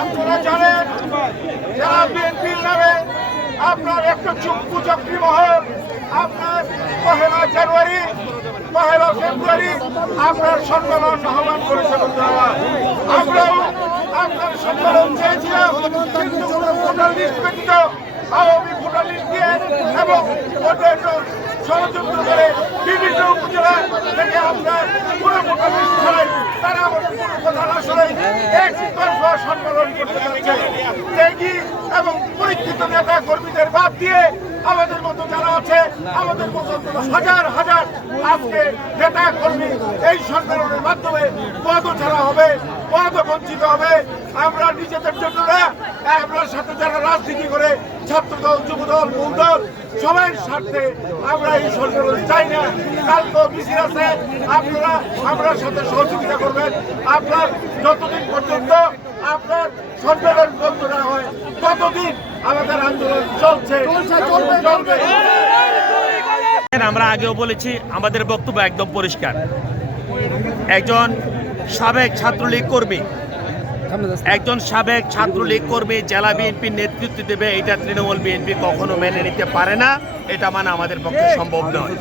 আপনারা জানেন যারা বিএনপির নামে আপনার একটা চক্ষু চক্রী মহল আপনার 1 জানুয়ারি 1 ফেব্রুয়ারি আপনার সম্মেলন আহ্বান করেছে। আমরাও আপনার সম্মেলন চেয়েছিলাম, কিন্তু ভোটার লিস্ট ব্যতীত আওয়ামী ভোটার লিস্ট দিয়ে এবং ভোটের ষড়যন্ত্র করে বিভিন্ন উপজেলা থেকে আপনার পুরো ভোটার লিস্ট করেন। তারা আমাদের কোনো কথা না শুনে একতরফা সম্মেলন করতে যাচ্ছে। ত্যাগী এবং পরীক্ষিত নেতা কর্মীদের বাদ দিয়ে আমাদের মতো যারা আছে, আমাদের মতো হাজার হাজার আজকে নেতা কর্মী এই সম্মেলনের মাধ্যমে পদ ছাড়া হবে, পদ বঞ্চিত হবে। আমরা নিজেদের জন্য না, আমরা সাথে যারা রাজনীতি করে ছাত্রদল, যুবদল, মূলদল সবার স্বার্থে আমরা এই সম্মেলন চাই না। কালকে মিছিল আছে, আপনারা আমার সাথে সহযোগিতা করবেন। আপনার যতদিন পর্যন্ত আপনার সম্মেলন বন্ধ না হয় ততদিন আমাদের আন্দোলন চলবে। আমরা আগেও বলেছি, আমাদের বক্তব্য একদম পরিষ্কার। একজন সাবেক ছাত্রলীগ কর্মী জেলা বিএনপির নেতৃত্ব দেবে, এটা তৃণমূল বিএনপি কখনো মেনে নিতে পারে না। এটা মানে আমাদের পক্ষে সম্ভব নয়।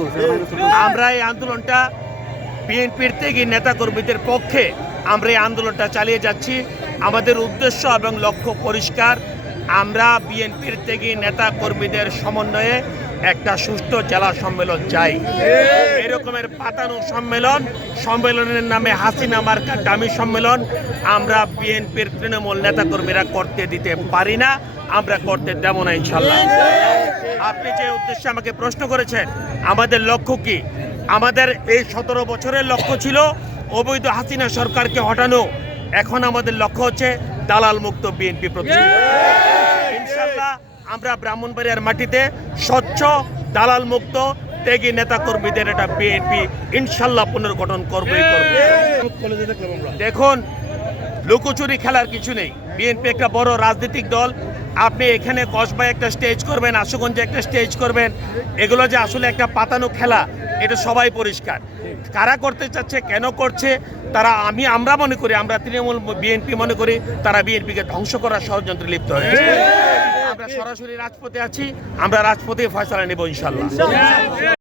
আমরা এই আন্দোলনটা বিএনপির থেকে নেতাকর্মীদের পক্ষে আমরা এই আন্দোলনটা চালিয়ে যাচ্ছি। আমাদের উদ্দেশ্য এবং লক্ষ্য পরিষ্কার। আমরা বিএনপির থেকে নেতাকর্মীদের সমন্বয়ে একটা সুষ্ঠু জেলা সম্মেলন চাই। এরকমের পাতানো সম্মেলনের নামে হাসিনা মার্কা দামি সম্মেলন আমরা বিএনপির তৃণমূল নেতাকর্মীরা করতে দিতে পারি না, আমরা করতে দেব না ইনশাল্লাহ। আপনি যে উদ্দেশ্যে আমাকে প্রশ্ন করেছেন, আমাদের লক্ষ্য কি? আমাদের এই 17 বছরের লক্ষ্য ছিল অবৈধ হাসিনা সরকারকে হটানো। এখন আমাদের লক্ষ্য হচ্ছে দালাল মুক্ত বিএনপি প্রতিষ্ঠা। ইনশাল্লাহ আমরা ব্রাহ্মণবাড়িয়ার মাটিতে স্বচ্ছ দালাল মুক্ত ত্যাগী নেতা কর্মীদের এটা বিএনপি ইনশাল্লাহ পুনর্গঠন করবেই করবে। দেখুন, লুকোচুরি খেলার কিছু নেই। বিএনপি একটা বড় রাজনৈতিক দল। আপনি এখানে কসবায় একটা স্টেজ করবেন, আশুগঞ্জে একটা স্টেজ করবেন, এগুলো যে আসলে একটা পাতানো খেলা, এটা সবাই পরিষ্কার। কারা করতে চাচ্ছে, কেন করছে, আমরা মনে করি, আমরা তৃণমূল বিএনপি মনে করি তারা বিএনপিকে ধ্বংস করার ষড়যন্ত্রে লিপ্ত হয়েছে। আমরা সরাসরি রাজপথে আছি, আমরা রাজপথে ফয়সালা নেব ইনশাল্লাহ।